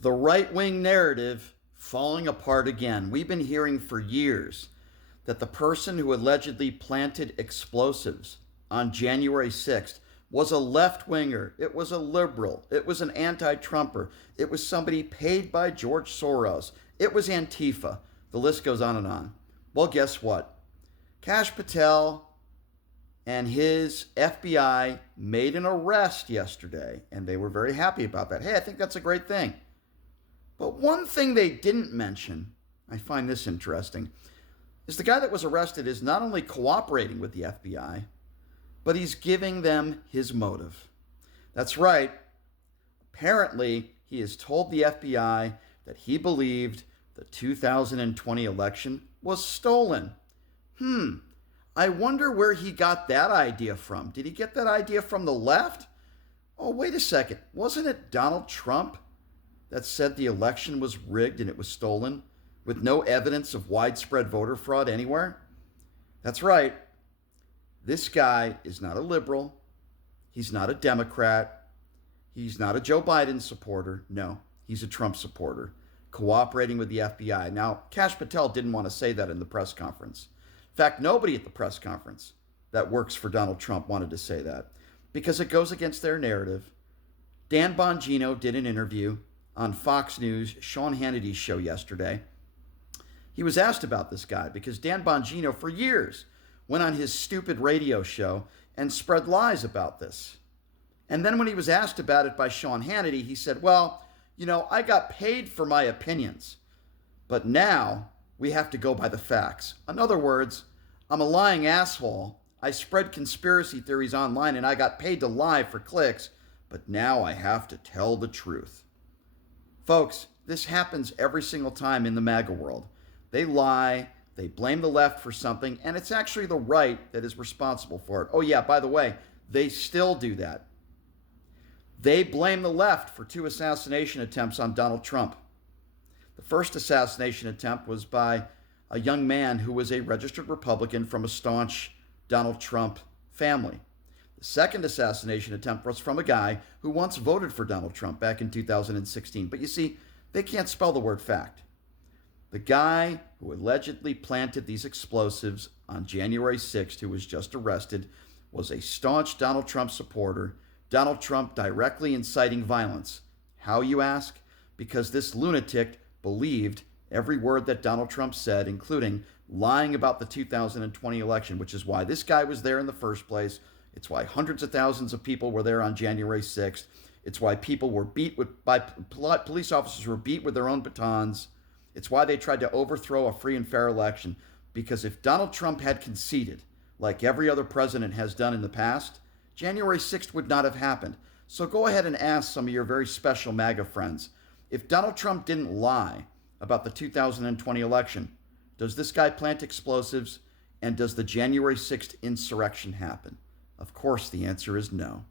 The right-wing narrative falling apart again. We've been hearing for years that the person who allegedly planted explosives on January 6th was a left-winger. It was a liberal. It was an anti-Trumper. It was somebody paid by George Soros. It was Antifa. The list goes on and on. Well, guess what? Kash Patel and his FBI made an arrest yesterday, and they were very happy about that. Hey, I think that's a great thing. But one thing they didn't mention, I find this interesting, is the guy that was arrested is not only cooperating with the FBI, but he's giving them his motive. That's right. Apparently, he has told the FBI that he believed the 2020 election was stolen. I wonder where he got that idea from. Did he get that idea from the left? Oh, wait a second. Wasn't it Donald Trump that said the election was rigged and it was stolen with no evidence of widespread voter fraud anywhere? That's right. This guy is not a liberal. He's not a Democrat. He's not a Joe Biden supporter. No, he's a Trump supporter, cooperating with the FBI. Now, Kash Patel didn't want to say that in the press conference. In fact, nobody at the press conference that works for Donald Trump wanted to say that because it goes against their narrative. Dan Bongino did an interview on Fox News, Sean Hannity's show yesterday. He was asked about this guy because Dan Bongino, for years, went on his stupid radio show and spread lies about this. And then when he was asked about it by Sean Hannity, he said, well, I got paid for my opinions, but now we have to go by the facts. In other words, I'm a lying asshole. I spread conspiracy theories online and I got paid to lie for clicks, but now I have to tell the truth. Folks, this happens every single time in the MAGA world. They lie, they blame the left for something, and it's actually the right that is responsible for it. Oh yeah, by the way, they still do that. They blame the left for 2 assassination attempts on Donald Trump. The first assassination attempt was by a young man who was a registered Republican from a staunch Donald Trump family. The second assassination attempt was from a guy who once voted for Donald Trump back in 2016. But you see, they can't spell the word fact. The guy who allegedly planted these explosives on January 6th, who was just arrested, was a staunch Donald Trump supporter. Donald Trump directly inciting violence. How, you ask? Because this lunatic believed every word that Donald Trump said, including lying about the 2020 election, which is why this guy was there in the first place. It's why hundreds of thousands of people were there on January 6th. It's why people were police officers were beat with their own batons. It's why they tried to overthrow a free and fair election. Because if Donald Trump had conceded, like every other president has done in the past, January 6th would not have happened. So go ahead and ask some of your very special MAGA friends. If Donald Trump didn't lie about the 2020 election, does this guy plant explosives? And does the January 6th insurrection happen? Of course, the answer is no.